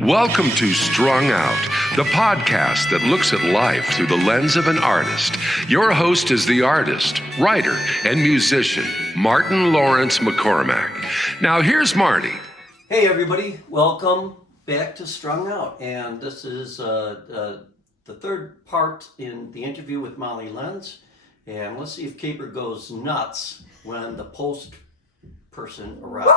Welcome to Strung Out, the podcast that looks at life through the lens of an artist. Your host is the artist, writer, and musician, Martin Lawrence McCormack. Now here's Marty. Hey everybody, welcome back to Strung Out. And this is the third part in the interview with Molly Lenz. And let's see if Caper goes nuts when the post person arrives.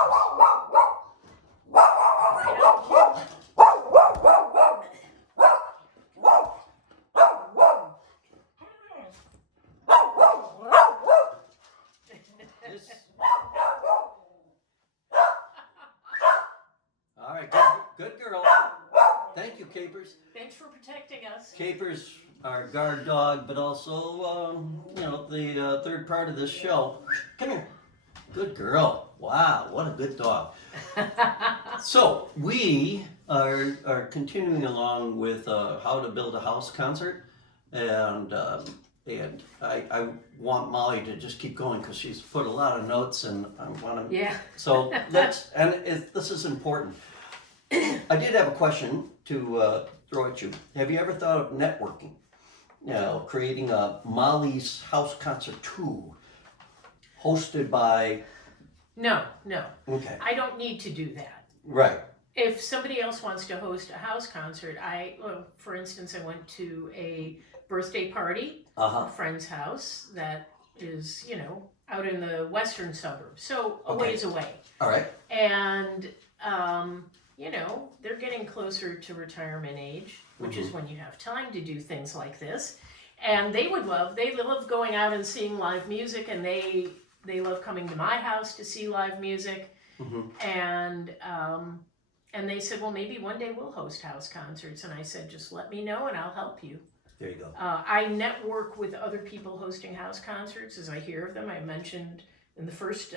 All right, good girl. Thank you, Capers. Thanks for protecting us. Capers, our guard dog, but also, the third part of this show. Come here. Good girl. Wow, what a good dog. So, we are continuing along with How to Build a House concert. And I want Molly to just keep going because she's put a lot of notes and I want to... Yeah. So, this is important. I did have a question to throw at you. Have you ever thought of networking? You know, creating a Molly's House Concert 2 hosted by... No. Okay. I don't need to do that. Right. If somebody else wants to host a house concert, for instance, I went to a birthday party, a friend's house that is, out in the western suburbs, so a ways away. All right. And, they're getting closer to retirement age, which is when you have time to do things like this. And they love going out and seeing live music, and they love coming to my house to see live music. And they said, well, maybe one day we'll host house concerts. And I said, just let me know and I'll help you. There you go. I network with other people hosting house concerts as I hear of them. I mentioned in the first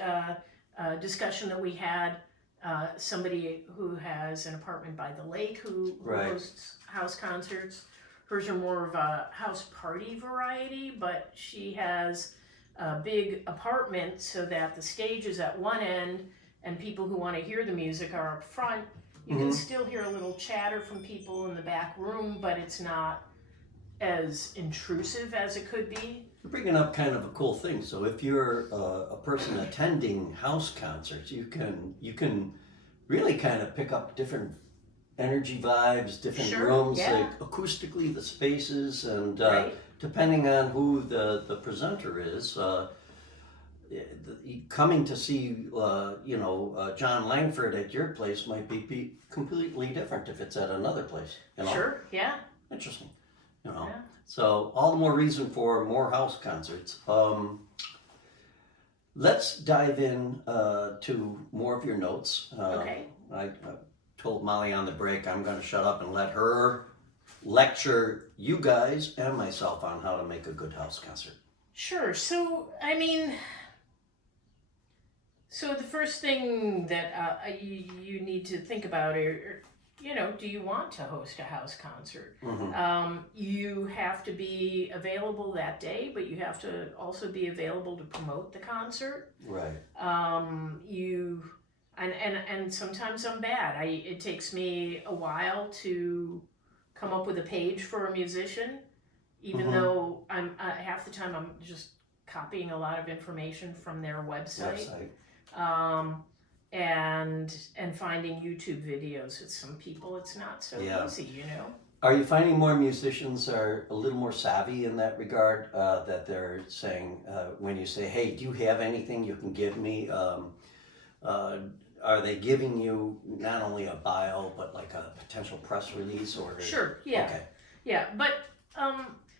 discussion that we had, somebody who has an apartment by the lake who hosts house concerts. Hers are more of a house party variety, but she has a big apartment so that the stage is at one end and people who want to hear the music are up front. You can still hear a little chatter from people in the back room, but it's not as intrusive as it could be. You're bringing up kind of a cool thing. So if you're a person attending house concerts, you can really kind of pick up different energy vibes, different rooms, like acoustically, the spaces, and depending on who the presenter is, coming to see, John Langford at your place might be completely different if it's at another place. Sure, yeah. Interesting. So all the more reason for more house concerts. Let's dive in to more of your notes. Okay. I told Molly on the break I'm going to shut up and let her lecture you guys and myself on how to make a good house concert. Sure. So, the first thing that you need to think about are, do you want to host a house concert? You have to be available that day, but you have to also be available to promote the concert. Right. And sometimes I'm bad. It takes me a while to come up with a page for a musician, even though half the time I'm just copying a lot of information from their website. And finding YouTube videos with some people, it's not so easy, Are you finding more musicians are a little more savvy in that regard, that they're saying, when you say, hey, do you have anything you can give me? Are they giving you not only a bio, but like a potential press release? Or Sure, yeah. Okay. Yeah, but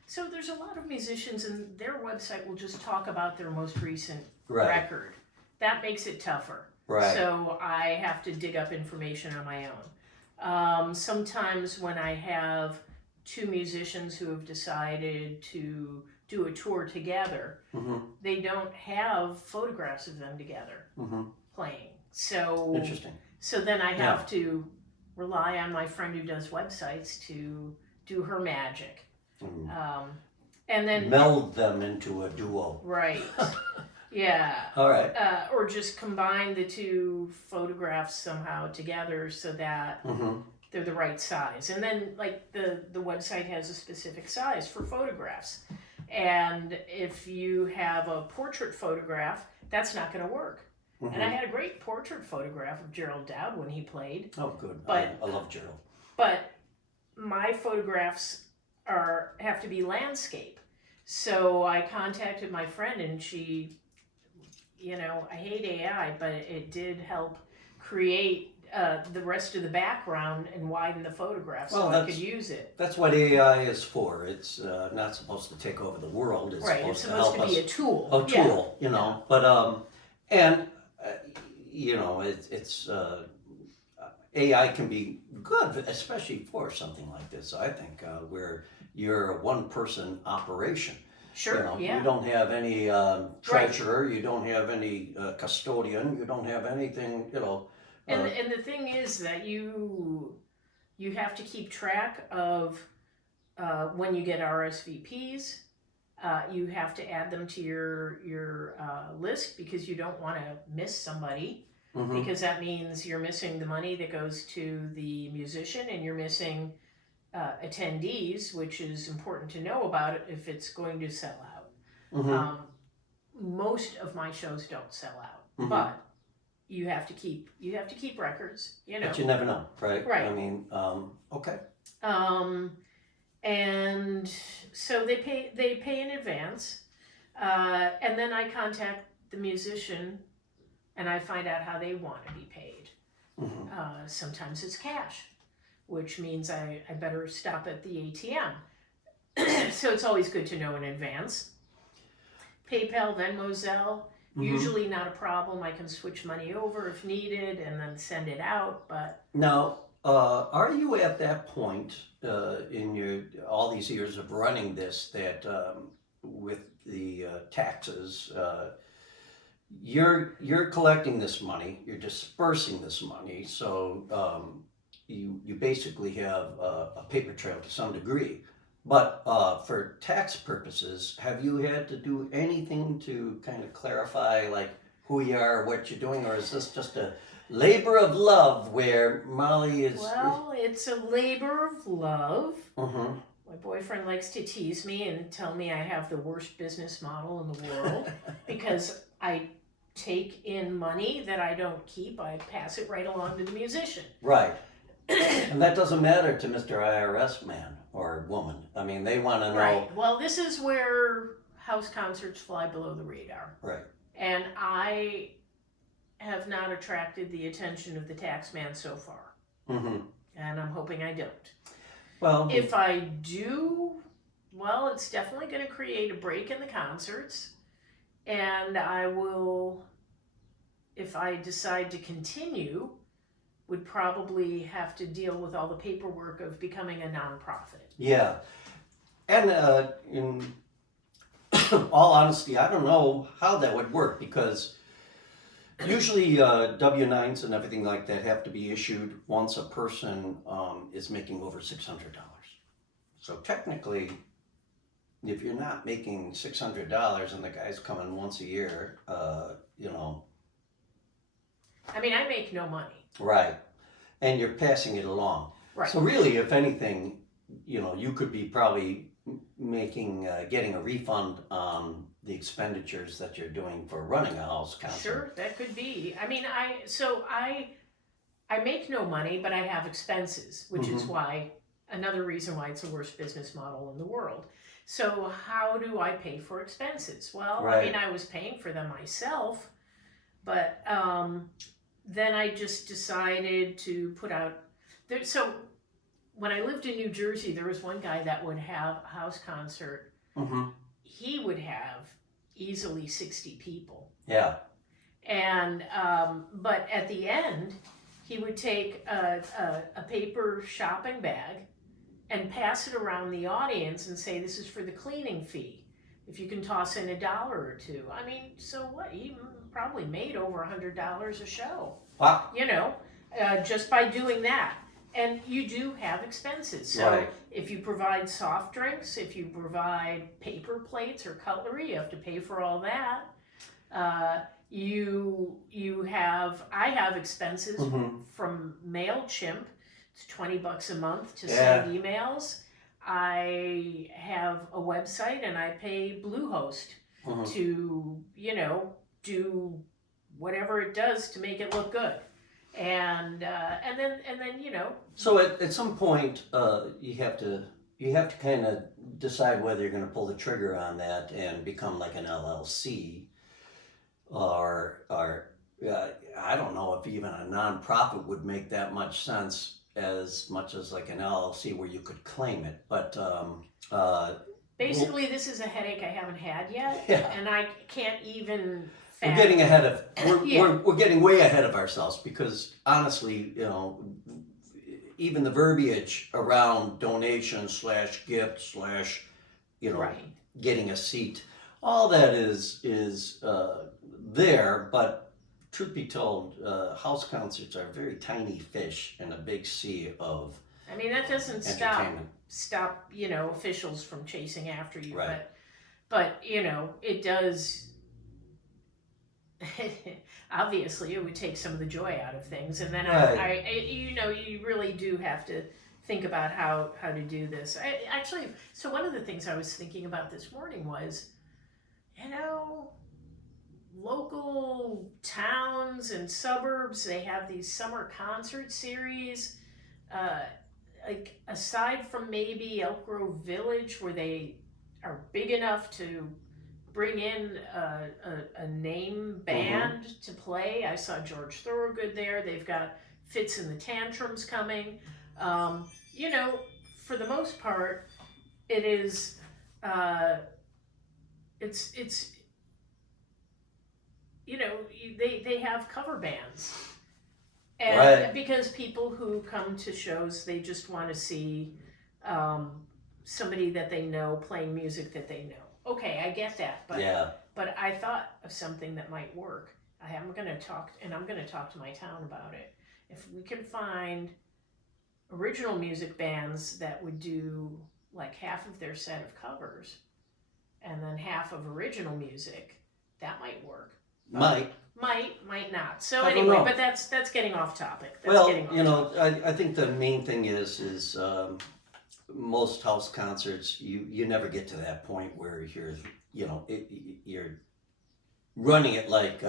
so there's a lot of musicians and their website will just talk about their most recent record. That makes it tougher. Right. So I have to dig up information on my own. Sometimes when I have two musicians who have decided to do a tour together, they don't have photographs of them together playing. So interesting. So then I have to rely on my friend who does websites to do her magic. And then meld them into a duo. Right. Yeah. All right. Or just combine the two photographs somehow together so that they're the right size. And then like the website has a specific size for photographs. And if you have a portrait photograph, that's not going to work. Mm-hmm. And I had a great portrait photograph of Gerald Dowd when he played. Oh, good. But I love Gerald. But my photographs have to be landscape. So I contacted my friend, and she, I hate AI, but it did help create the rest of the background and widen the photograph so I could use it. That's what AI is for. It's not supposed to take over the world. It's right, supposed it's supposed to be a tool. A tool, Yeah. But it's AI can be good, especially for something like this. I think where you're a one-person operation. Sure. You don't have any treasurer. You don't have any custodian. You don't have anything. And the thing is that you have to keep track of when you get RSVPs. You have to add them to your list because you don't want to miss somebody, Mm-hmm. because that means you're missing the money that goes to the musician, and you're missing attendees, which is important to know about it if it's going to sell out. Mm-hmm. Most of my shows don't sell out, Mm-hmm. but you have to keep records. But you never know, right? Right. I mean, okay. And so they pay in advance, and then I contact the musician, and I find out how they want to be paid. Mm-hmm. Sometimes it's cash, which means I better stop at the ATM. So it's always good to know in advance. PayPal, Venmo, Zelle, Mm-hmm. usually not a problem. I can switch money over if needed and then send it out. But Now, are you at that point in your all these years of running this that with the taxes, you're collecting this money, you're dispersing this money, so you basically have a paper trail to some degree. But for tax purposes, have you had to do anything to kind of clarify like who you are, what you're doing, or is this just a labor of love where Molly is? well, it's a labor of love. Mm-hmm. My boyfriend likes to tease me and tell me I have the worst business model in the world because I take in money that I don't keep. I pass it right along to the musician. Right. And that doesn't matter to Mr. IRS man or woman. I mean, they want to know. Right. Well, this is where house concerts fly below the radar. Right. And I have not attracted the attention of the tax man so far. Mm-hmm. And I'm hoping I don't. Well, If I do, well, it's definitely going to create a break in the concerts. And I will, if I decide to continue, would probably have to deal with all the paperwork of becoming a nonprofit. yeah. And in all honesty, I don't know how that would work because usually W-9s and everything like that have to be issued once a person is making over $600. So technically, if you're not making $600 and the guy's coming once a year, I mean, I make no money. right, and you're passing it along. Right. So really, if anything, you could be probably getting a refund on the expenditures that you're doing for running a house concert. Sure, that could be. I mean, I make no money, but I have expenses, which is why, another reason why it's the worst business model in the world. So how do I pay for expenses? Well, Right. I mean, I was paying for them myself, but then I just decided to put out there. So when I lived in New Jersey, there was one guy that would have a house concert. Mm-hmm. He would have easily 60 people. Yeah. And but at the end, he would take a paper shopping bag and pass it around the audience and say, "This is for the cleaning fee. If you can toss in $1 or $2." I mean, so what? He probably made over $100 a show. Wow. Just by doing that. And you do have expenses. So Right. if you provide soft drinks, if you provide paper plates or cutlery, you have to pay for all that. I have expenses Mm-hmm. from MailChimp It's $20 a month to Yeah. send emails. I have a website and I pay Bluehost to, do whatever it does to make it look good. And then So at some point, you have to kind of decide whether you're going to pull the trigger on that and become like an LLC, or I don't know if even a nonprofit would make that much sense, as much as like an LLC where you could claim it. But basically, this is a headache I haven't had yet, Yeah. and I can't even. we're getting ahead of Yeah. we're getting way ahead of ourselves, because honestly, even the verbiage around donation / gift / Right. getting a seat, all that is there. But truth be told, house concerts are very tiny fish in a big sea of I mean, that doesn't entertainment. stop officials from chasing after you, Right. but it does. Obviously, it would take some of the joy out of things, and then Right. you really do have to think about how to do this. So one of the things I was thinking about this morning was, local towns and suburbs, they have these summer concert series. Like, aside from maybe Elk Grove Village, where they are big enough to bring in a name band to play. I saw George Thorogood there. They've got Fits and the Tantrums coming. For the most part, it is it's they have cover bands. And Right. because people who come to shows, they just want to see somebody that they know playing music that they know. Okay, I get that, but Yeah. but I thought of something that might work. I'm going to talk to my town about it. If we can find original music bands that would do like half of their set of covers and then half of original music, that might work. Might not. So I don't anyway, know. but that's getting off topic. I think the main thing is most house concerts, you never get to that point where you're running it like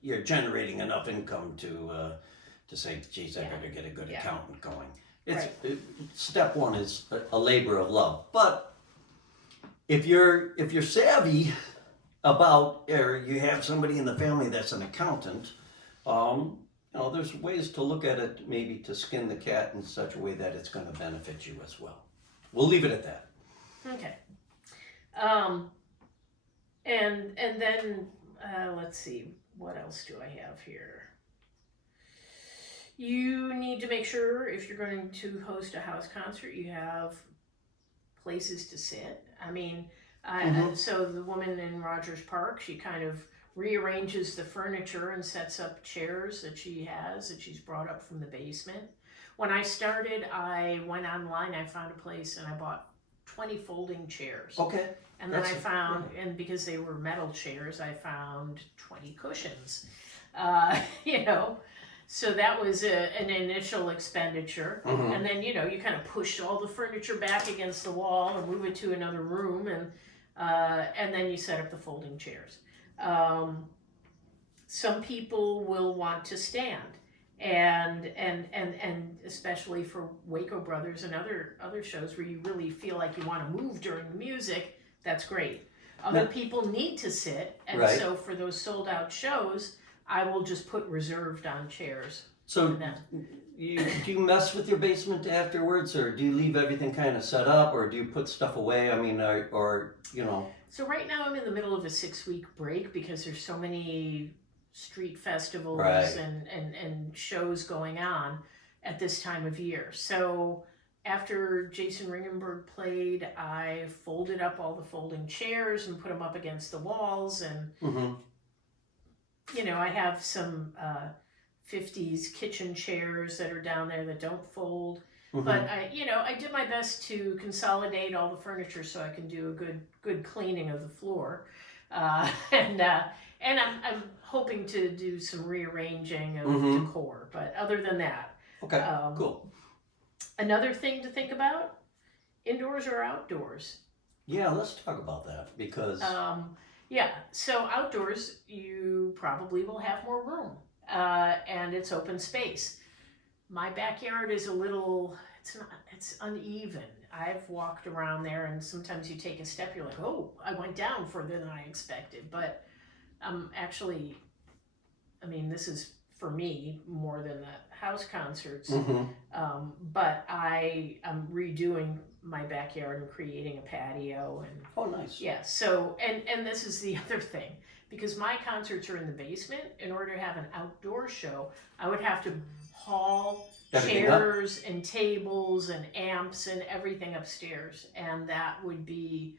you're generating enough income to say, geez, I better get a good accountant going. Step one is a labor of love. But if you're savvy about, or you have somebody in the family that's an accountant, there's ways to look at it, maybe to skin the cat in such a way that it's going to benefit you as well. We'll leave it at that. Okay. And then let's see, what else do I have here? You need to make sure, if you're going to host a house concert, you have places to sit. I mean, so the woman in Rogers Park, she kind of rearranges the furniture and sets up chairs that she's brought up from the basement. When I started, I went online, I found a place, and I bought 20 folding chairs. Okay. And then I found, and because they were metal chairs, I found 20 cushions. So that was an initial expenditure. And then, you kind of push all the furniture back against the wall and move it to another room, and then you set up the folding chairs. Some people will want to stand. And especially for Waco Brothers and other shows where you really feel like you want to move during the music, that's great. Other people need to sit, and so for those sold out shows, I will just put reserved on chairs. So do you mess with your basement afterwards, or do you leave everything kind of set up, or do you put stuff away? I mean, So right now I'm in the middle of a 6-week break because there's so many street festivals and shows going on at this time of year. So after Jason Ringenberg played, I folded up all the folding chairs and put them up against the walls, and I have some 50s kitchen chairs that are down there that don't fold. But I did my best to consolidate all the furniture so I can do a good cleaning of the floor, and I'm hoping to do some rearranging of decor. But other than that, okay, cool. Another thing to think about, indoors or outdoors. Yeah, let's talk about that because Yeah, so outdoors, you probably will have more room, and it's open space. My backyard is a little, it's uneven. I've walked around there, and sometimes you take a step, you're like, oh, I went down further than I expected. But actually, I mean, this is for me more than the house concerts. But I am redoing my backyard and creating a patio and oh, nice. yeah. So and this is the other thing, because my concerts are in the basement. In order to have an outdoor show, I would have to haul Everything chairs and tables and amps and everything upstairs, and that would be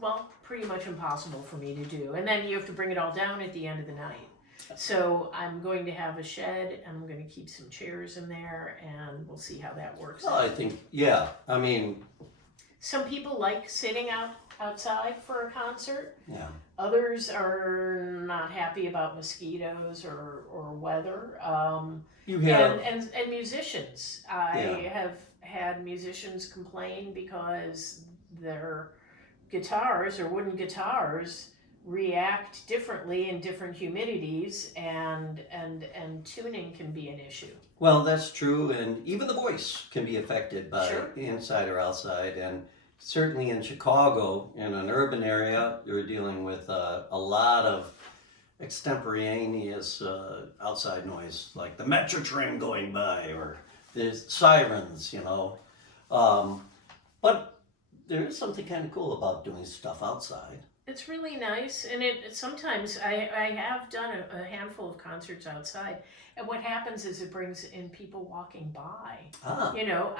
well, pretty much impossible for me to do. And then you have to bring it all down at the end of the night. So I'm going to have a shed, and I'm going to keep some chairs in there, and we'll see how that works. Well, I think, yeah, I mean, some people like sitting outside for a concert. yeah. Others are not happy about mosquitoes or weather. You have, And musicians. I have had musicians complain because their guitars or wooden guitars react differently in different humidities, and tuning can be an issue. well, that's true, and even the voice can be affected by Sure. inside or outside, and certainly in Chicago, in an urban area, you're dealing with a lot of extemporaneous outside noise, like the metro train going by, or there's sirens, you know. But there is something kind of cool about doing stuff outside. It's really nice, and it sometimes I have done a handful of concerts outside, and what happens is it brings in people walking by. You know,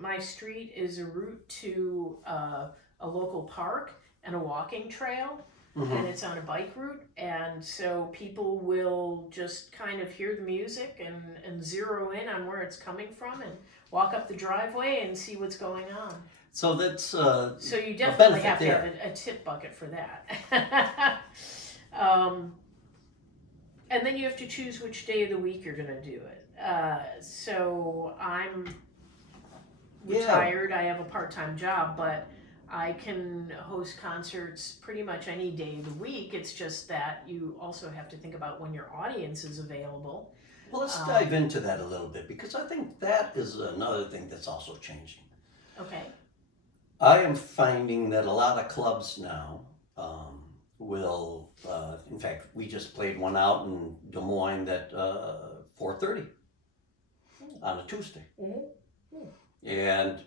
my street is a route to a local park and a walking trail, and it's on a bike route, and so people will just kind of hear the music and zero in on where it's coming from and walk up the driveway and see what's going on. So that's So you definitely have to there. have a tip bucket for that. And then you have to choose which day of the week you're going to do it. So I'm retired. I have a part-time job, but I can host concerts pretty much any day of the week. It's just that you also have to think about when your audience is available. Well, let's dive into that a little bit, because I think that is another thing that's also changing. Okay. I am finding that a lot of clubs now will, in fact, we just played one out in Des Moines at 4:30 on a Tuesday. And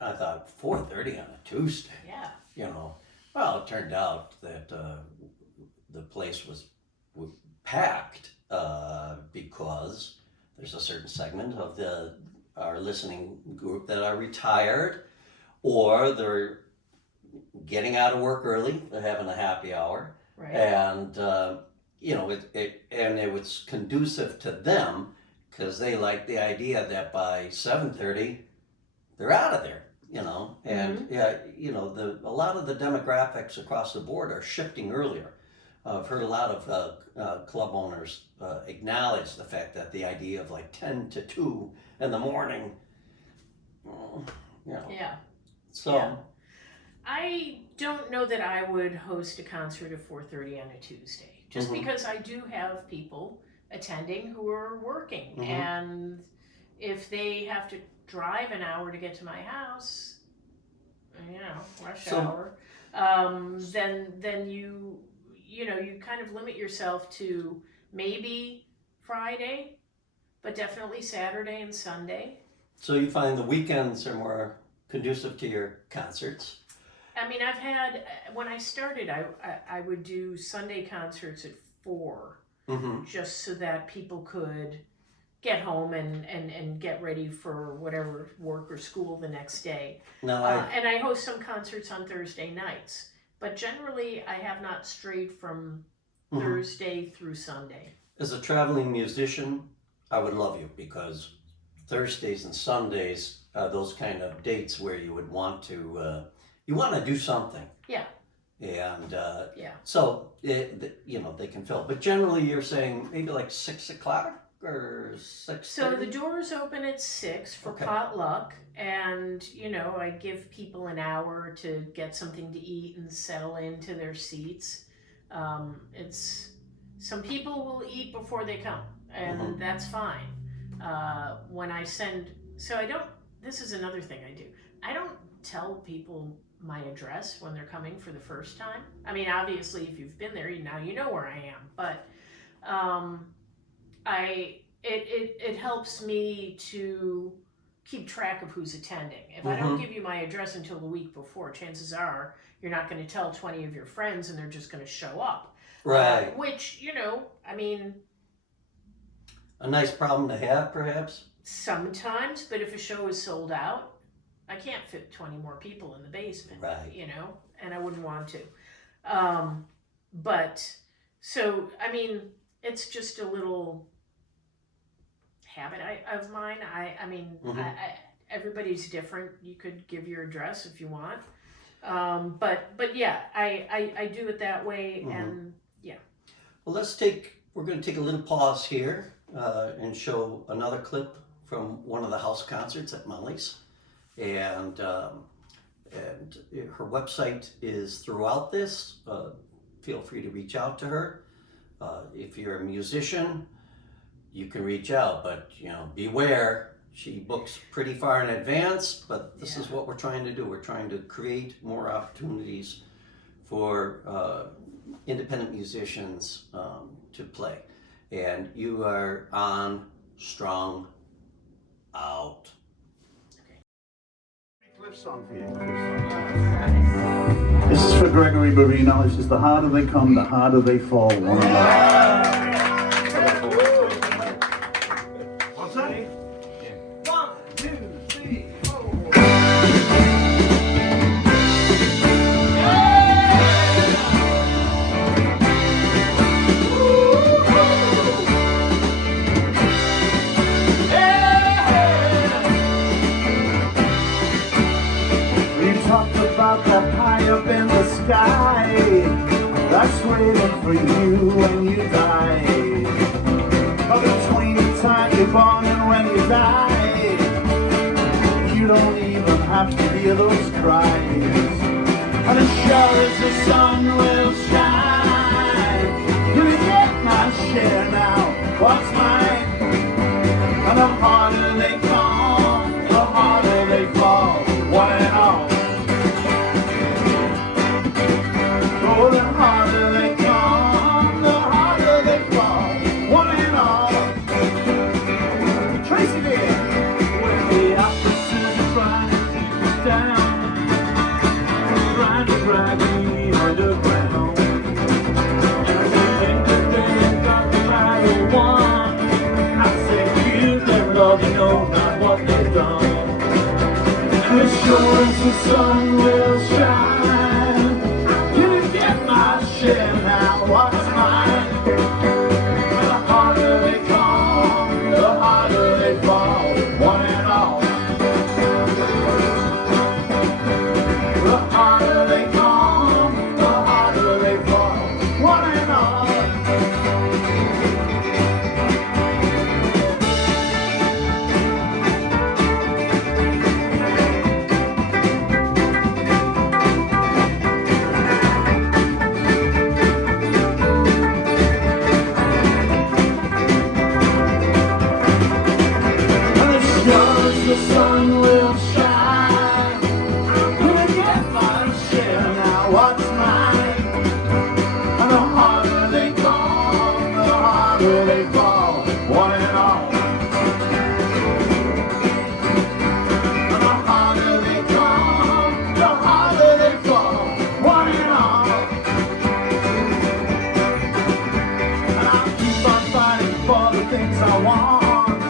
I thought, 4:30 on a Tuesday? Yeah. You know, well, it turned out that the place was packed because there's a certain segment of our listening group that are retired, or they're getting out of work early, they're having a happy hour, Right. and you know, it was conducive to them because they like the idea that by 7:30 they're out of there, you know, and yeah, you know, a lot of the demographics across the board are shifting earlier. I've heard a lot of club owners acknowledge the fact that the idea of like 10 to 2 in the morning, you know. Yeah. So, Yeah. I don't know that I would host a concert at 4:30 on a Tuesday, just because I do have people attending who are working, and if they have to drive an hour to get to my house, you know, rush hour, then you know, you kind of limit yourself to maybe Friday, but definitely Saturday and Sunday. so you find the weekends are more conducive to your concerts? I mean, I've had, when I started, I would do Sunday concerts at 4, just so that people could get home and get ready for whatever work or school the next day. Now, And I host some concerts on Thursday nights, but generally I have not strayed from Thursday through Sunday. as a traveling musician, I would love you, because Thursdays and Sundays are those kind of dates where you would want to, you want to do something. Yeah. And Yeah. so, you know, they can fill. But generally you're saying maybe like 6 o'clock or 6:30? So the doors open at 6 for Okay. potluck, and I give people an hour to get something to eat and settle into their seats. It's some people will eat before they come, and that's fine. When I send, so I don't. This is another thing I do. I don't tell people my address when they're coming for the first time. I mean, obviously, if you've been there, now you know where I am. But it helps me to keep track of who's attending. If I don't give you my address until the week before, chances are you're not going to tell 20 of your friends, and they're just going to show up. Right. Which, I mean, a nice problem to have, perhaps? sometimes, but if a show is sold out, I can't fit 20 more people in the basement, Right. And I wouldn't want to. But, so, I mean, it's just a little habit of mine. I mean, everybody's different. You could give your address if you want. But yeah, I do it that way, and yeah. Well, we're going to take a little pause here and show another clip from one of the house concerts at Molly's. And her website is throughout this. Feel free to reach out to her. If you're a musician, you can reach out, but beware. She books pretty far in advance, but this is what we're trying to do. We're trying to create more opportunities for independent musicians to play. And you are on Strung Out. Cliff song for you. This is for Gregory Marino. This is the harder they come, the harder they fall. One another. What's that? 1, 2, 3, 4. About that high up in the sky, that's waiting for you when you die. But between the time you're born and when you die, you don't even have to hear those cries. And as sure as the sun will shine, you get my share now, what's mine? And the harder they come, the harder they fall, one and all. Oh, the harder they come, the harder they fall, one and all. Tracy there, when the opposites are trying to keep us down, trying to drag me underground. And they think that they've got the battle won. I say, here's their love, you know not what they've done. And as sure as the sun will shine, share now what's mine. And the harder they come, the harder they fall, one and all. The harder they come, the harder they fall, one and all. The sun will shine. I'm gonna get my share now, what's mine? And the harder they come, the harder they fall, one and all. And the harder they come, the harder they fall, one and all. And I'll keep on fighting for the things I want,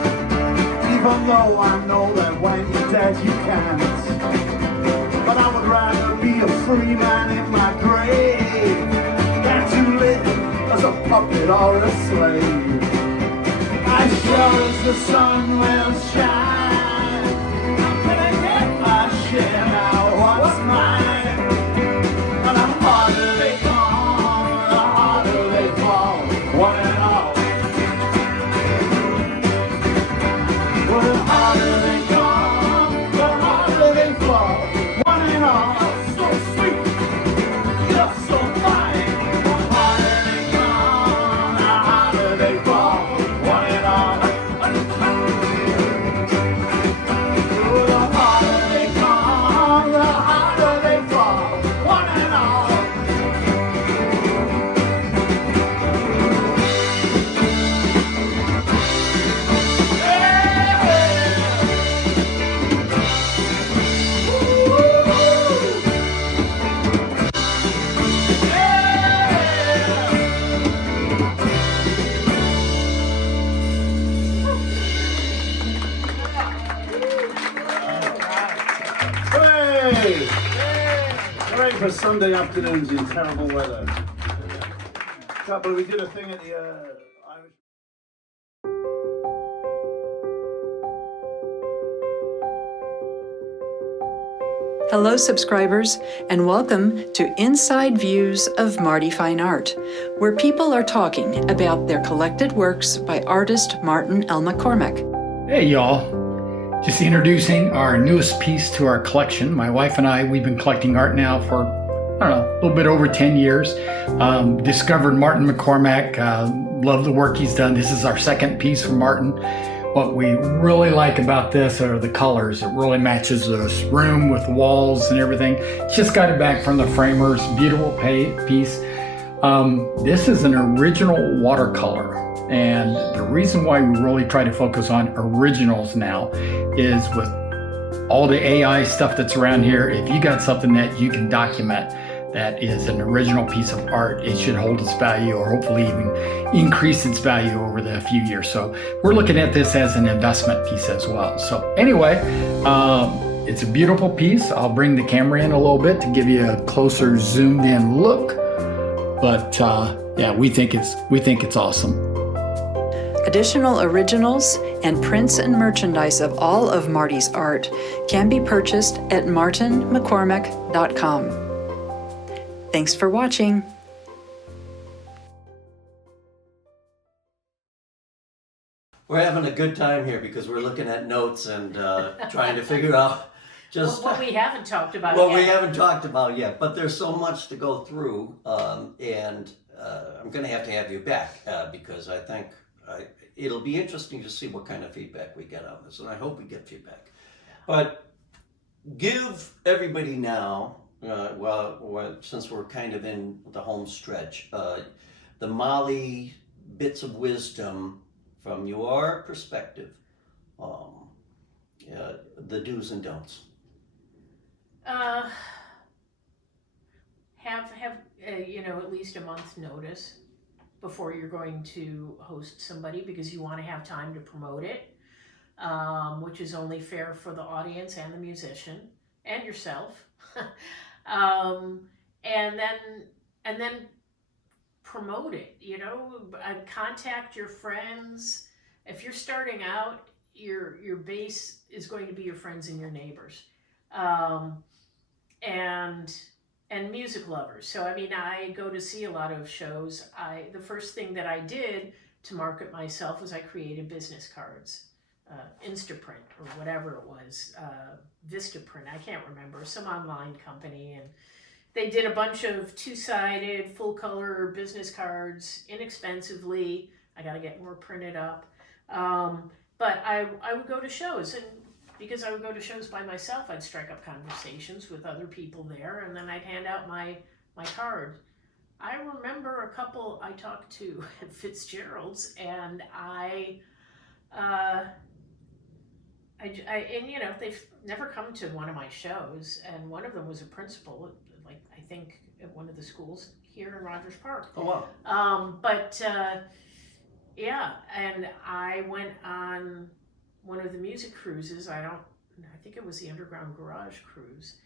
even though I know that when you're dead you can't. But I would rather be a free man in my grave than to live as a puppet or a slave. As sure as the sun will shine, I'm gonna get my share now, what's mine? And the harder they come, the harder they fall, one and all. Hooray! Hooray for Sunday afternoons in terrible weather. But we did a thing at the Irish. Hello, subscribers, and welcome to Inside Views of Marty Fine Art, where people are talking about their collected works by artist Martin L. McCormack. Hey, y'all. Just introducing our newest piece to our collection. My wife and I, we've been collecting art now for, I don't know, a little bit over 10 years. Discovered Martin McCormack, love the work he's done. This is our second piece from Martin. What we really like about this are the colors. It really matches this room with walls and everything. Just got it back from the framers. Beautiful piece. This is an original watercolor. And the reason why we really try to focus on originals now is with all the AI stuff that's around here, if you got something that you can document that is an original piece of art, it should hold its value or hopefully even increase its value over the few years. So we're looking at this as an investment piece as well. So anyway, it's a beautiful piece. I'll bring the camera in a little bit to give you a closer zoomed in look. But yeah, we think it's awesome. Additional originals and prints and merchandise of all of Marty's art can be purchased at martinmccormack.com. Thanks for watching. We're having a good time here because we're looking at notes and trying to figure out just What we haven't talked about what yet. we haven't talked about yet. But there's so much to go through, and I'm going to have you back because I think it'll be interesting to see what kind of feedback we get on this, and I hope we get feedback. But give everybody now, since we're kind of in the home stretch, the Molly bits of wisdom from your perspective, the do's and don'ts. Have at least a month's notice before you're going to host somebody, because you want to have time to promote it, which is only fair for the audience and the musician and yourself. And then promote it. Contact your friends. If you're starting out, your base is going to be your friends and your neighbors, and music lovers. So I go to see a lot of shows. The first thing that I did to market myself was I created business cards, Instaprint or whatever it was, Vistaprint, I can't remember, some online company, and they did a bunch of two-sided full color business cards inexpensively. I got to get more printed up, but I would go to shows, and because I would go to shows by myself, I'd strike up conversations with other people there, and then I'd hand out my card. I remember a couple I talked to at Fitzgerald's, and they've never come to one of my shows, and one of them was a principal, I think at one of the schools here in Rogers Park. Oh wow! And I went on one of the music cruises. I think it was the Underground Garage cruise,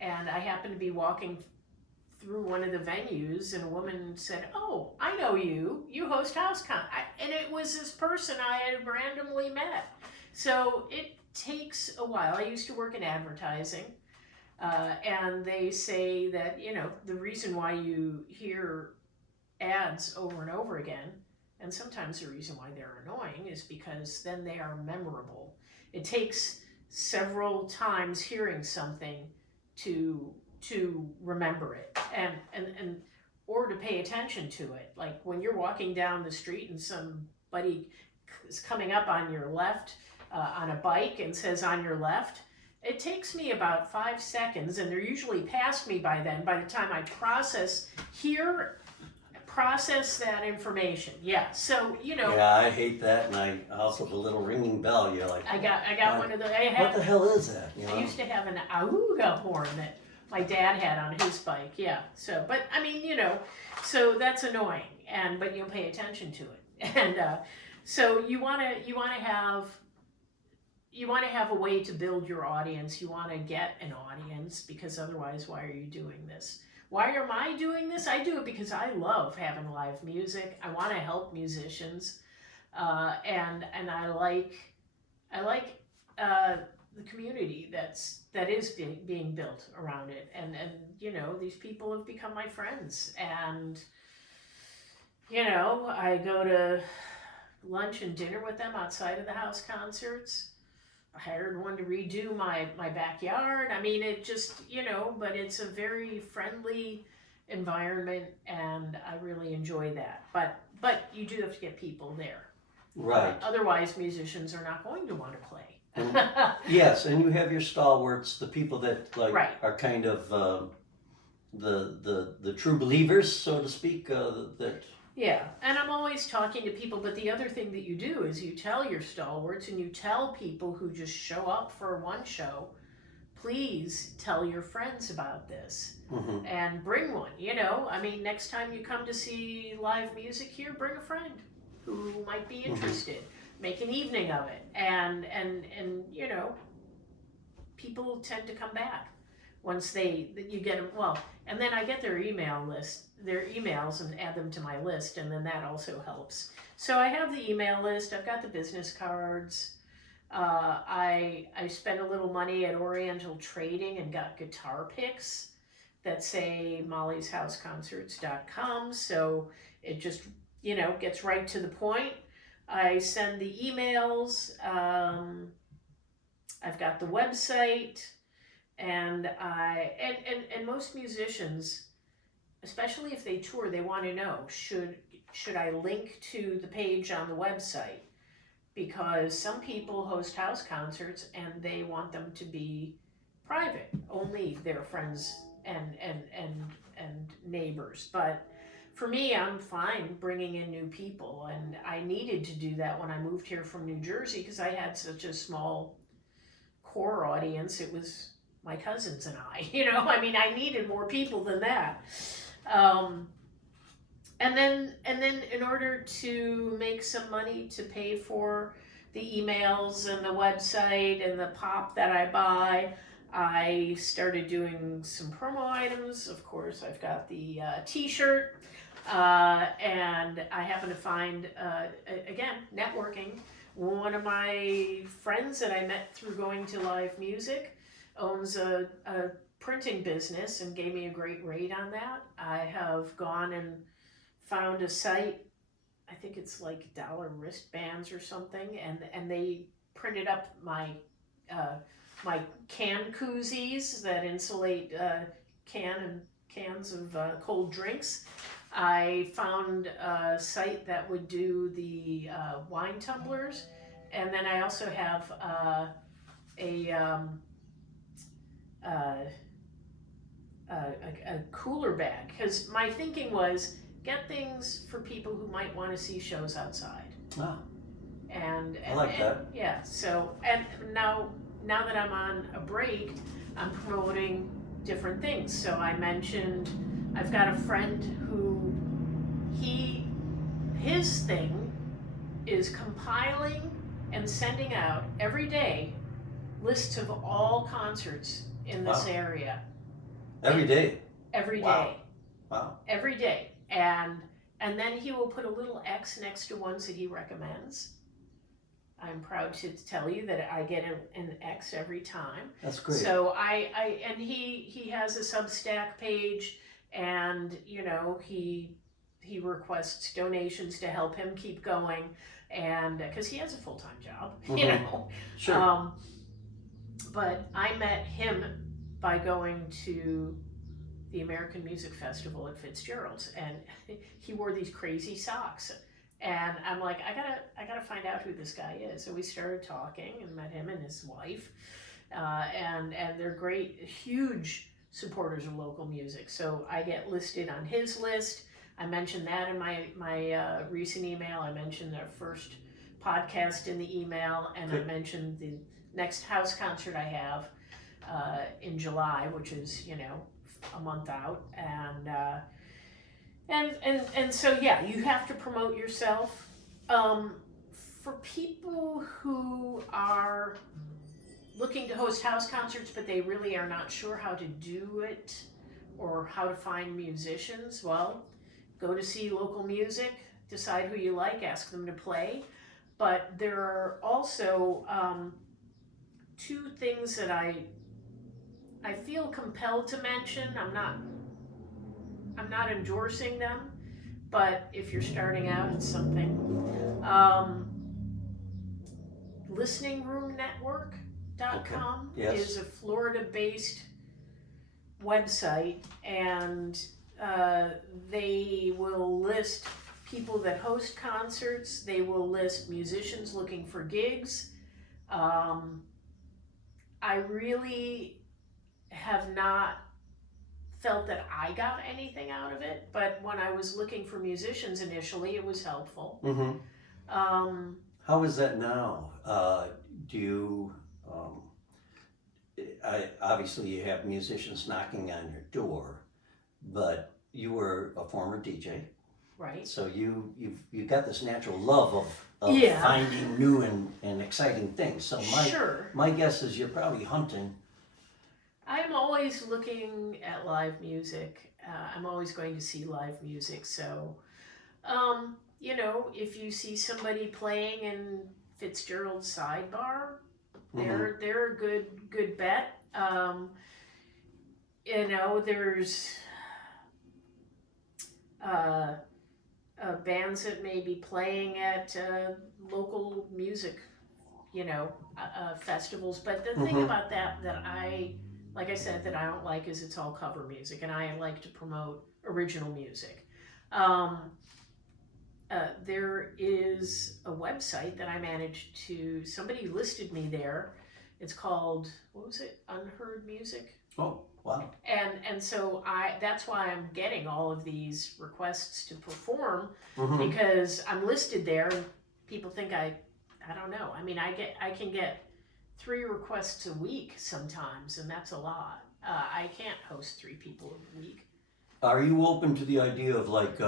and I happened to be walking through one of the venues, and a woman said, "Oh, I know you. You host HouseCon," and it was this person I had randomly met. So it takes a while. I used to work in advertising, and they say that the reason why you hear ads over and over again, and sometimes the reason why they're annoying, is because then they are memorable. It takes several times hearing something to remember it and or to pay attention to it. Like when you're walking down the street and somebody is coming up on your left on a bike and says "on your left," it takes me about 5 seconds, and they're usually past me by then, by the time I process that information. Yeah, so Yeah, I hate that, and I also the little ringing bell. You're like, I got one of the. what the hell is that? I used to have an auga horn that my dad had on his bike. Yeah. So, but so that's annoying, but you'll pay attention to it, and so you want to have you want to have a way to build your audience. You want to get an audience, because otherwise, why are you doing this? Why am I doing this? I do it because I love having live music. I want to help musicians, and I like the community that is being built around it, and you know, these people have become my friends, and you know, I go to lunch and dinner with them outside of the house concerts. I hired one to redo my backyard. I mean, it just, you know, but it's a very friendly environment, and I really enjoy that. But you do have to get people there. Right. Otherwise, musicians are not going to want to play. Yes, and you have your stalwarts, the people that like Right. are kind of the true believers, so to speak. That Yeah, and I'm always talking to people, but the other thing that you do is you tell your stalwarts and you tell people who just show up for one show, please tell your friends about this and bring one. You know, I mean, next time you come to see live music here, bring a friend who might be interested. Make an evening of it, and you know, people tend to come back once you get them. Well, and then I get their emails and add them to my list, and then that also helps. So I have the email list. I've got the business cards. I spent a little money at Oriental Trading and got guitar picks that say mollysHouseConcerts.com. So it just, you know, gets right to the point. I send the emails. I've got the website, and most musicians, especially if they tour, they want to know, should I link to the page on the website? Because some people host house concerts and they want them to be private, only their friends and neighbors. But for me, I'm fine bringing in new people, and I needed to do that when I moved here from New Jersey because I had such a small core audience. It was my cousins and I, you know, I mean, I needed more people than that. And then in order to make some money to pay for the emails and the website and the pop that I buy, I started doing some promo items. Of course, I've got the t-shirt, and I happen to find, again, networking. One of my friends that I met through going to live music owns a printing business and gave me a great rate on that. I have gone and found a site, I think it's like $1 wristbands or something, and they printed up my my can koozies that insulate cans of cold drinks. I found a site that would do the wine tumblers, and then I also have a cooler bag, because my thinking was get things for people who might want to see shows outside. Ah, And I like that. Yeah. So and now that I'm on a break, I'm promoting different things. So I mentioned I've got a friend who his thing is compiling and sending out every day lists of all concerts in this Wow. area. Every day. Every Wow. day. Wow. Every day. And then he will put a little X next to ones that he recommends. I'm proud to tell you that I get an X every time. That's great. So and he has a Substack page, and you know, he requests donations to help him keep going, and because he has a full-time job, you know. Sure. But I met him by going to the American Music Festival at Fitzgerald's, and he wore these crazy socks. And I'm like, I gotta find out who this guy is. So we started talking and met him and his wife, and they're great, huge supporters of local music. So I get listed on his list. I mentioned that in my recent email. I mentioned their first podcast in the email, and I mentioned the next house concert I have in July, which is, you know, a month out, and so yeah, you have to promote yourself. For people who are looking to host house concerts, but they really are not sure how to do it or how to find musicians, well, go to see local music, decide who you like, ask them to play. But there are also two things that I feel compelled to mention. I'm not endorsing them, but if you're starting out, it's something. ListeningRoomNetwork.com Okay. Yes. is a Florida-based website, and they will list people that host concerts. They will list musicians looking for gigs. I really have not felt that I got anything out of it, but when I was looking for musicians initially, it was helpful. Mm-hmm. How is that now? Do you, obviously you have musicians knocking on your door, but you were a former DJ. Right. So you've got this natural love of Yeah. finding new and exciting things. So Sure. my guess is you're probably hunting. I'm always looking at live music. I'm always going to see live music. So, you know, if you see somebody playing in Fitzgerald's Sidebar, they're a good bet. You know, there's bands that may be playing at local music, you know, festivals. But the thing about that like I said, that I don't like is it's all cover music, and I like to promote original music. There is a website that I managed to, somebody listed me there. It's called, what was it? Unheard Music. Oh, wow. And so that's why I'm getting all of these requests to perform, Mm-hmm. because I'm listed there and people think I don't know. I mean, I can get 3 requests a week sometimes, and that's a lot. I can't host 3 people a week. Are you open to the idea of like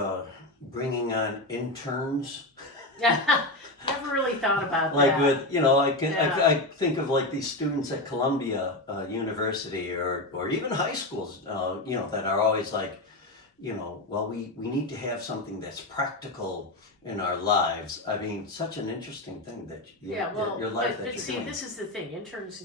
bringing on interns? Never really thought about Like that. with, you know, I think of like these students at Columbia University or even high schools, you know, that are always like, you know, well, we need to have something that's practical in our lives. I mean, such an interesting thing that your life that but you're see, doing. this is the thing. Interns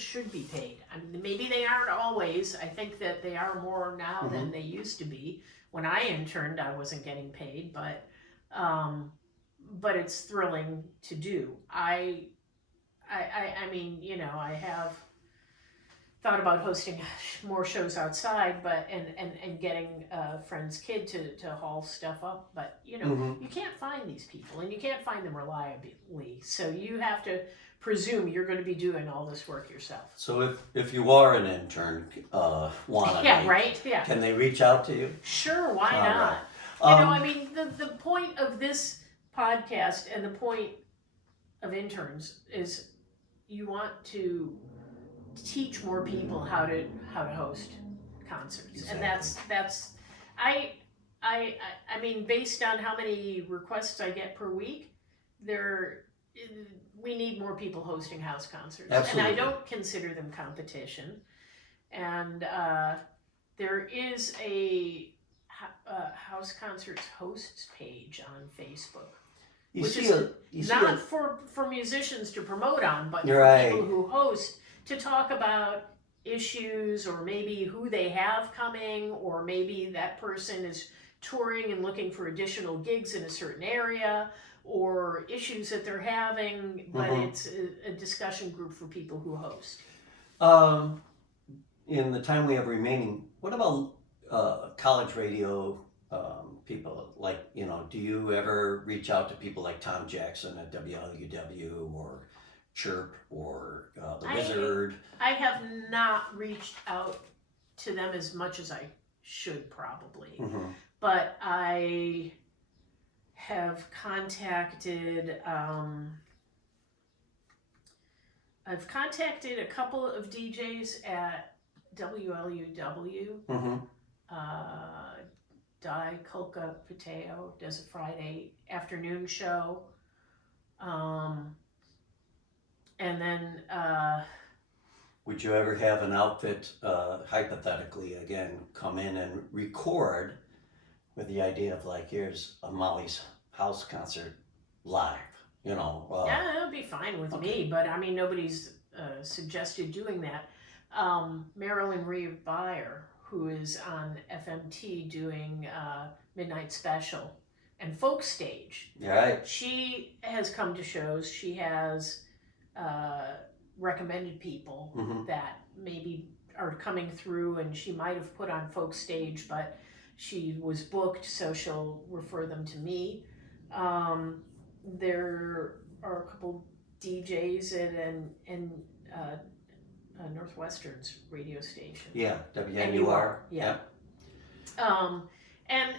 should be paid. I mean, maybe they aren't always. I think that they are more now than they used to be. When I interned, I wasn't getting paid, but it's thrilling to do. I mean, you know, I have thought about hosting more shows outside, but and getting a friend's kid to haul stuff up, but you know, you can't find these people, and you can't find them reliably. So you have to presume you're going to be doing all this work yourself. So if you are an intern, wannabe, Yeah, right. Yeah. can they reach out to you? Sure. Why All not? right. You know, I mean, the point of this podcast and the point of interns is you want to teach more people how to host concerts. Exactly. And that's I mean, based on how many requests I get per week, we need more people hosting house concerts. Absolutely. And I don't consider them competition. And there is a house concerts hosts page on Facebook, which is not for musicians to promote on, but for people who host to talk about issues, or maybe who they have coming, or maybe that person is touring and looking for additional gigs in a certain area, or issues that they're having, but it's a discussion group for people who host. In the time we have remaining, what about college radio people? Like, you know, do you ever reach out to people like Tom Jackson at WLUW or Chirp or The Wizard? I have not reached out to them as much as I should probably, but I have contacted I've contacted a couple of DJs at WLUW. Di Kulka Pateo does a Friday afternoon show. and then Would you ever have an outfit, hypothetically again, come in and record with the idea of like, here's a Molly's house concert live, you know? yeah, it'll be fine with me, but I mean, nobody's suggested doing that. Marilyn Reeve Beyer, who is on FMT doing Midnight Special and Folk Stage, Right. she has come to shows. She has recommended people that maybe are coming through, and she might have put on Folk Stage, but she was booked, so she'll refer them to me. There are a couple DJs at Northwestern's radio station. Yeah, WNUR. Yeah. And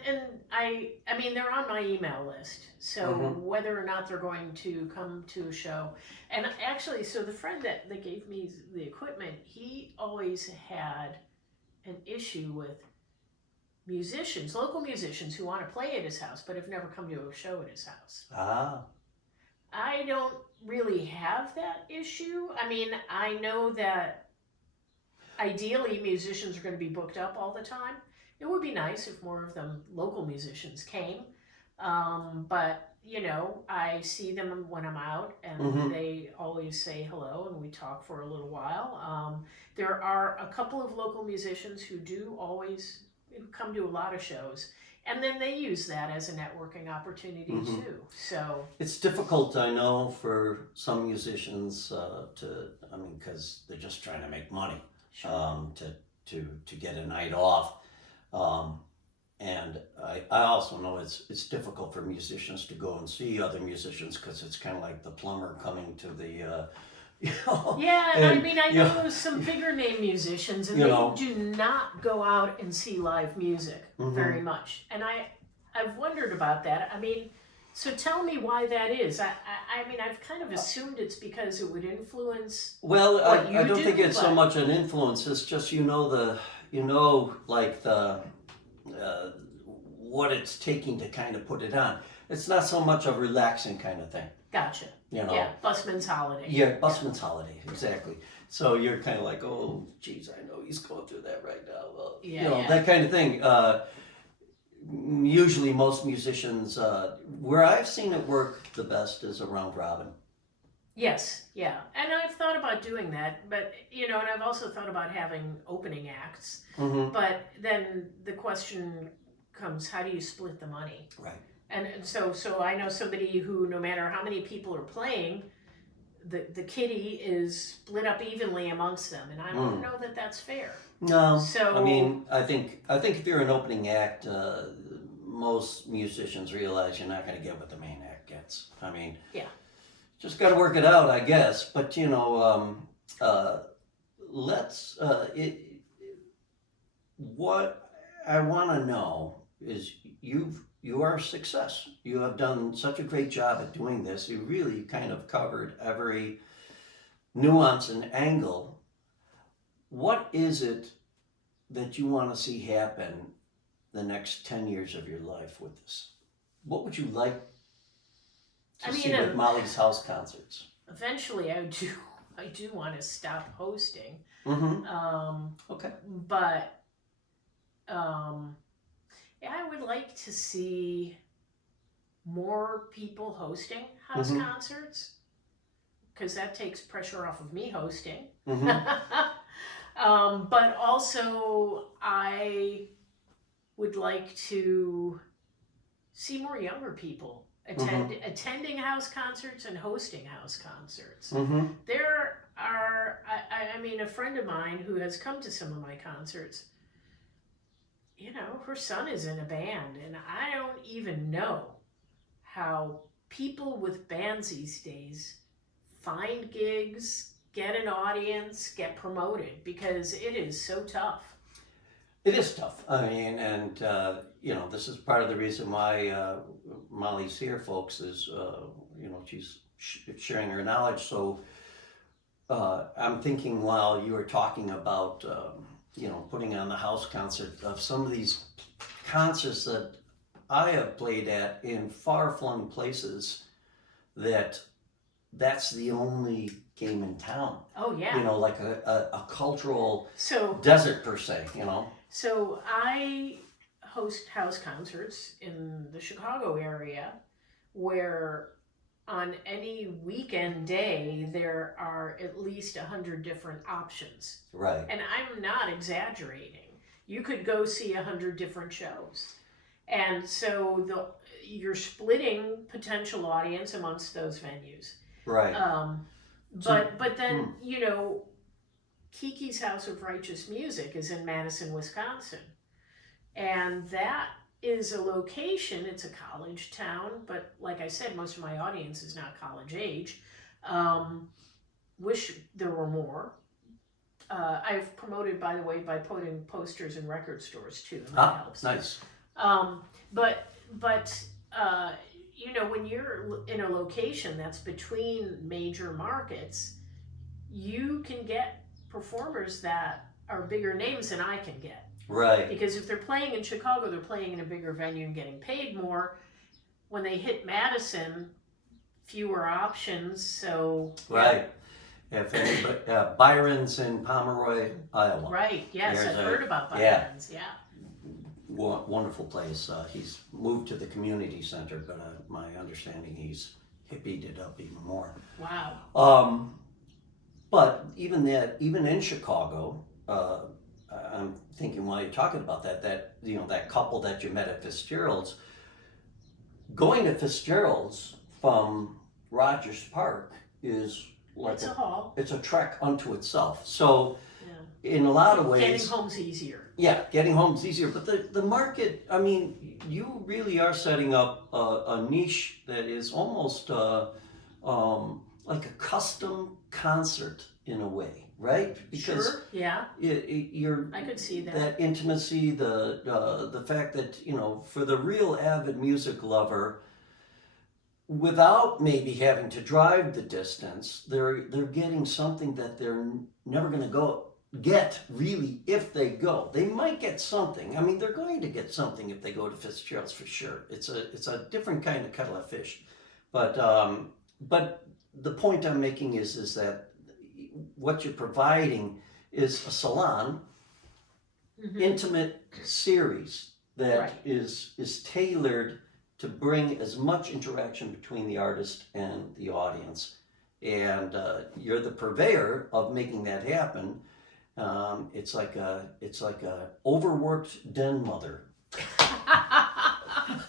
I mean, they're on my email list, so whether or not they're going to come to a show, and actually, so the friend that gave me the equipment, he always had an issue with musicians, local musicians who want to play at his house, but have never come to a show at his house. Ah. I don't really have that issue. I mean, I know that ideally musicians are going to be booked up all the time. It would be nice if more of them local musicians came, but you know, I see them when I'm out, and they always say hello, and we talk for a little while. There are a couple of local musicians who do always come to a lot of shows, and then they use that as a networking opportunity too. So it's difficult, I know, for some musicians because they're just trying to make money, to get a night off. And I also know it's difficult for musicians to go and see other musicians, because it's kind of like the plumber coming to the, yeah, and I mean, I know some bigger name musicians, and they do not go out and see live music very much. And I've wondered about that. I mean, so tell me why that is. I mean, I've kind of assumed it's because it would influence. Well, what I don't think it's so but- much an influence. It's just what it's taking to kind of put it on. It's not so much a relaxing kind of thing. Gotcha. You know. Yeah, busman's holiday. Yeah, busman's holiday, exactly. So you're kind of like, oh, geez, I know he's going through that right now. Well, that kind of thing. Usually most musicians, where I've seen it work the best is around robin. Yes, yeah. And I've thought about doing that, but, and I've also thought about having opening acts. But then the question comes, how do you split the money? Right. And so I know somebody who, no matter how many people are playing, the kitty is split up evenly amongst them, and I don't know that that's fair. No, So I mean, I think if you're an opening act, most musicians realize you're not going to get what the main act gets. I mean, just got to work it out, I guess. But what I want to know is you are a success. You have done such a great job at doing this. You really kind of covered every nuance and angle. What is it that you want to see happen the next 10 years of your life with this? What would you like to see with Molly's house concerts? Eventually, I do want to stop hosting. Okay. But I would like to see more people hosting house concerts, because that takes pressure off of me hosting. But also, I would like to see more younger people attending house concerts and hosting house concerts. There are, I mean, a friend of mine who has come to some of my concerts, her son is in a band, and I don't even know how people with bands these days find gigs, get an audience, get promoted, because it is so tough. It is tough. I mean, and this is part of the reason why Molly's here, folks, is she's sharing her knowledge. So I'm thinking, while you were talking about putting on the house concert, of some of these concerts that I have played at in far-flung places, that's the only game in town. Oh yeah. You know, like a cultural So desert per se, you know. So I host house concerts in the Chicago area where on any weekend day there are at least 100 different options. Right. And I'm not exaggerating. You could go see 100 different shows. And so you're splitting potential audience amongst those venues. Right. But then, you know, Kiki's House of Righteous Music is in Madison, Wisconsin. And that is a location, it's a college town, but like I said, most of my audience is not college age. Wish there were more. I've promoted, by the way, by putting posters in record stores too, and that helps. Nice. But you know, when you're in a location that's between major markets, you can get performers that are bigger names than I can get. Right. Because if they're playing in Chicago, they're playing in a bigger venue and getting paid more. When they hit Madison, fewer options, so... Right. If anybody, Byron's in Pomeroy, Iowa. Right, yes, There's I've heard about yeah. Byron's, yeah. Wonderful place. He's moved to the community center, but my understanding he's hippied it up even more. Wow. But even in Chicago, I'm thinking while you're talking about that you know, that couple that you met at Fitzgerald's, going to Fitzgerald's from Rogers Park is like It's a haul. it's a trek unto itself. So Yeah. in a lot of ways, Getting home's easier. yeah, getting home's easier. But the market, I mean, you really are setting up a niche that is almost like a custom concert in a way, right? Because Sure, yeah, you're I could see that. that intimacy, the fact that, you know, for the real avid music lover, without maybe having to drive the distance, they're getting something that they're never going to get really if they go. They might get something. I mean, they're going to get something if they go to Fitzgerald's for sure. It's a different kind of kettle of fish, but the point I'm making is that what you're providing is a salon, intimate series that Right. is tailored to bring as much interaction between the artist and the audience. And you're the purveyor of making that happen. It's like a overworked den mother.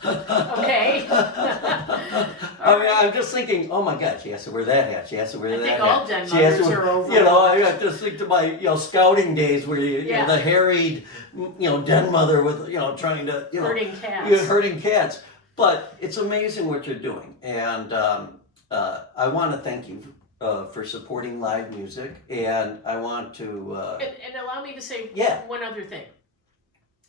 Okay. I mean, I'm just thinking, oh my God, she has to wear that hat. She has to wear I that think hat. all den She has to mothers wear- are over. You know, I just think to my scouting days where you Yeah. know, the harried den mother with trying to Herding cats. You're herding cats. But it's amazing what you're doing, and I want to thank you for supporting live music, and I want to And allow me to say Yeah. one other thing.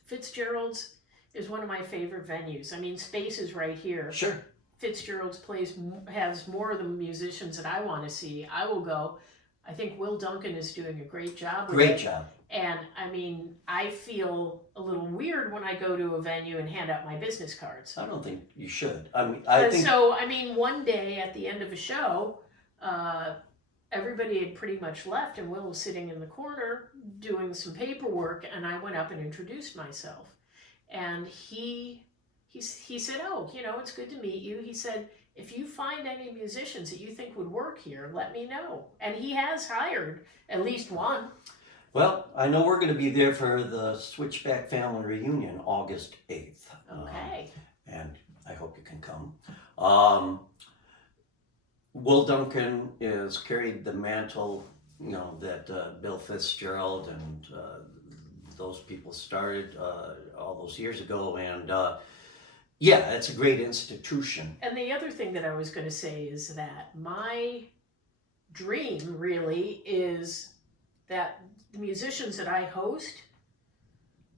Fitzgerald's is one of my favorite venues. I mean, space is right here. sure. Fitzgerald's has more of the musicians that I want to see. I will go. I think Will Duncan is doing a great job with Great it. job. And I mean, I feel a little weird when I go to a venue and hand out my business cards. I don't think you should. I mean, I think So, I mean, one day at the end of a show, everybody had pretty much left, and Will was sitting in the corner doing some paperwork, and I went up and introduced myself. And he said, "Oh, it's good to meet you." He said, "If you find any musicians that you think would work here, let me know." And he has hired at least one. Well, I know we're going to be there for the Switchback Family Reunion, August 8th. Okay. And I hope you can come. Will Duncan has carried the mantle, that Bill Fitzgerald and those people started all those years ago. And yeah, it's a great institution. And the other thing that I was going to say is that my dream really is that the musicians that I host,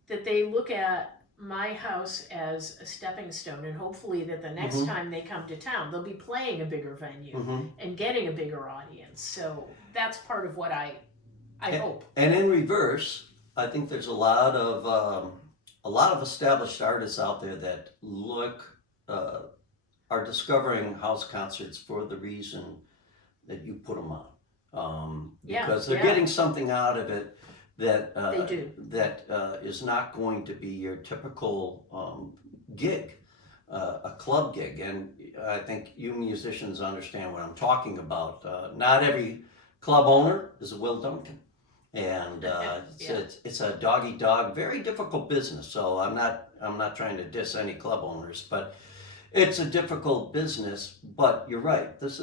that they look at my house as a stepping stone, and hopefully that the next time they come to town, they'll be playing a bigger venue and getting a bigger audience. So that's part of what I hope. And in reverse, I think there's a lot of established artists out there that are discovering house concerts for the reason that you put them on. Yeah, because they're yeah. getting something out of it that They do. that is not going to be your typical gig, a club gig. And I think you musicians understand what I'm talking about. Not every club owner is a Will Duncan. And it's a dog eat dog, very difficult business. So I'm not trying to diss any club owners, but it's a difficult business. But you're right. It's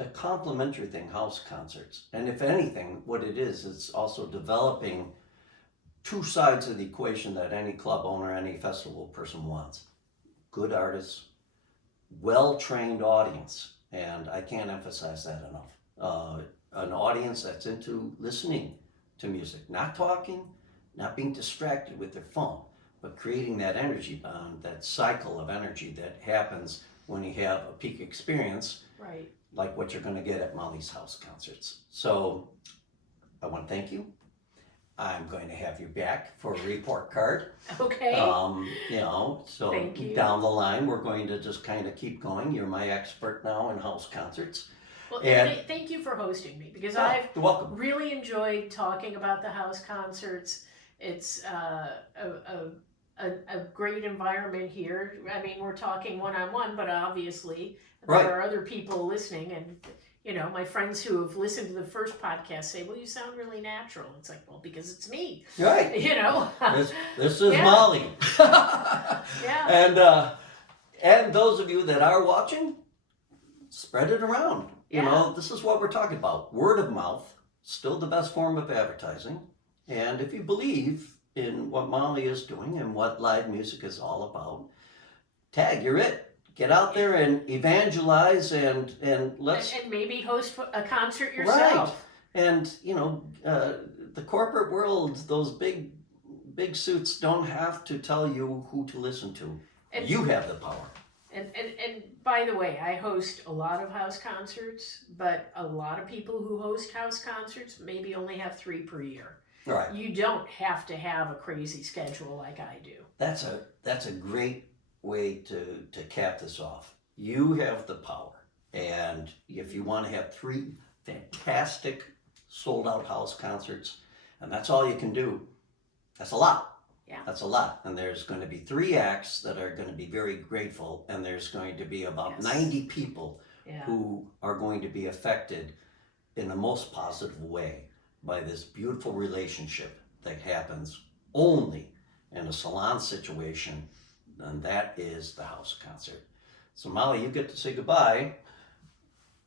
a complementary thing, house concerts. And if anything, what it is, it's also developing two sides of the equation that any club owner, any festival person wants: good artists, well-trained audience, and I can't emphasize that enough. An audience that's into listening to music, not talking, not being distracted with their phone, but creating that energy bond, that cycle of energy that happens when you have a peak experience, Right. like what you're going to get at Molly's house concerts. So I want to thank you. I'm going to have you back for a report card. Okay. So Thank you. down the line, we're going to just kind of keep going. You're my expert now in house concerts. Well, and- thank you for hosting me, because Oh, I've you're welcome. really enjoyed talking about the house concerts. It's a great environment here. I mean, we're talking one-on-one, but obviously Right. there are other people listening, and my friends who have listened to the first podcast say, "Well, you sound really natural." It's like, well, because it's me. Right. This is Yeah. Molly. Yeah. And those of you that are watching, spread it around. Yeah. This is what we're talking about. Word of mouth, still the best form of advertising. And if you believe in what Molly is doing and what live music is all about, tag, you're it. Get out there and evangelize and let's... And maybe host a concert yourself. Right. And, the corporate world, those big suits don't have to tell you who to listen to. And- You have the power. And by the way, I host a lot of house concerts, but a lot of people who host house concerts maybe only have 3 per year. All right. You don't have to have a crazy schedule like I do. That's a great way to cap this off. You have the power. And if you want to have 3 fantastic sold out house concerts, and that's all you can do, that's a lot. Yeah. That's a lot. And there's going to be 3 acts that are going to be very grateful, and there's going to be about Yes. 90 people Yeah. who are going to be affected in the most positive way by this beautiful relationship that happens only in a salon situation, and that is the house concert. So Molly, you get to say goodbye.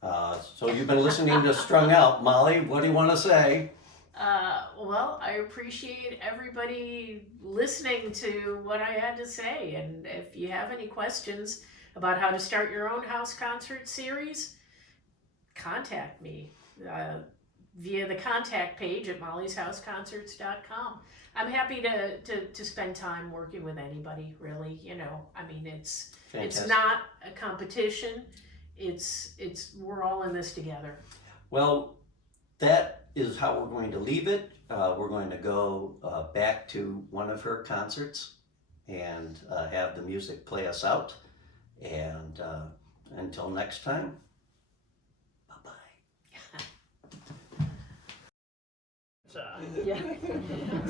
So you've been listening to Strung Out. Molly, what do you want to say? Well, I appreciate everybody listening to what I had to say. And if you have any questions about how to start your own house concert series, contact me via the contact page at mollysHouseConcerts.com. I'm happy to spend time working with anybody, really. I mean, it's not a competition. It's we're all in this together. Well, that is how we're going to leave it. We're going to go back to one of her concerts and have the music play us out. And until next time, bye-bye. Yeah.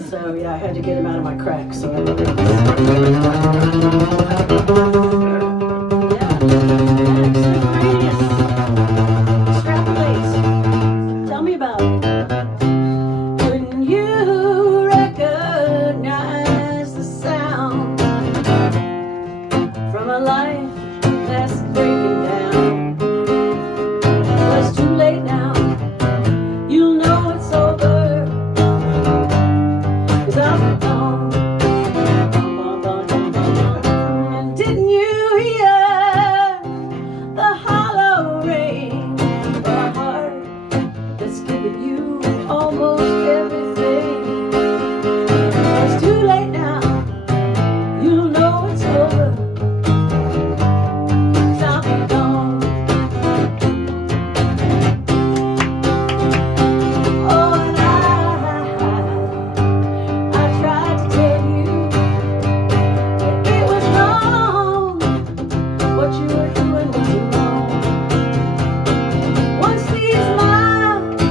So I had to get him out of my crack. So Tell me about it. When you recognize the sound from a life that's breaking down, well, it's too late now. You'll know it's over, 'cause I'm gone. And didn't you hear the hollow rain of a heart that's given you almost everything? It's too late now. You'll know it's over, 'cause I'm gone. Oh, and I tried to tell you that it was wrong. What you were doing was wrong. Once these miles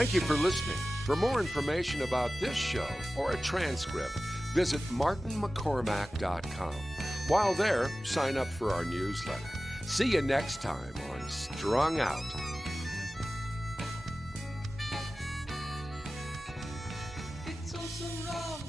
Thank you for listening. For more information about this show or a transcript, visit martinmccormack.com. While there, sign up for our newsletter. See you next time on Strung Out. It's also wrong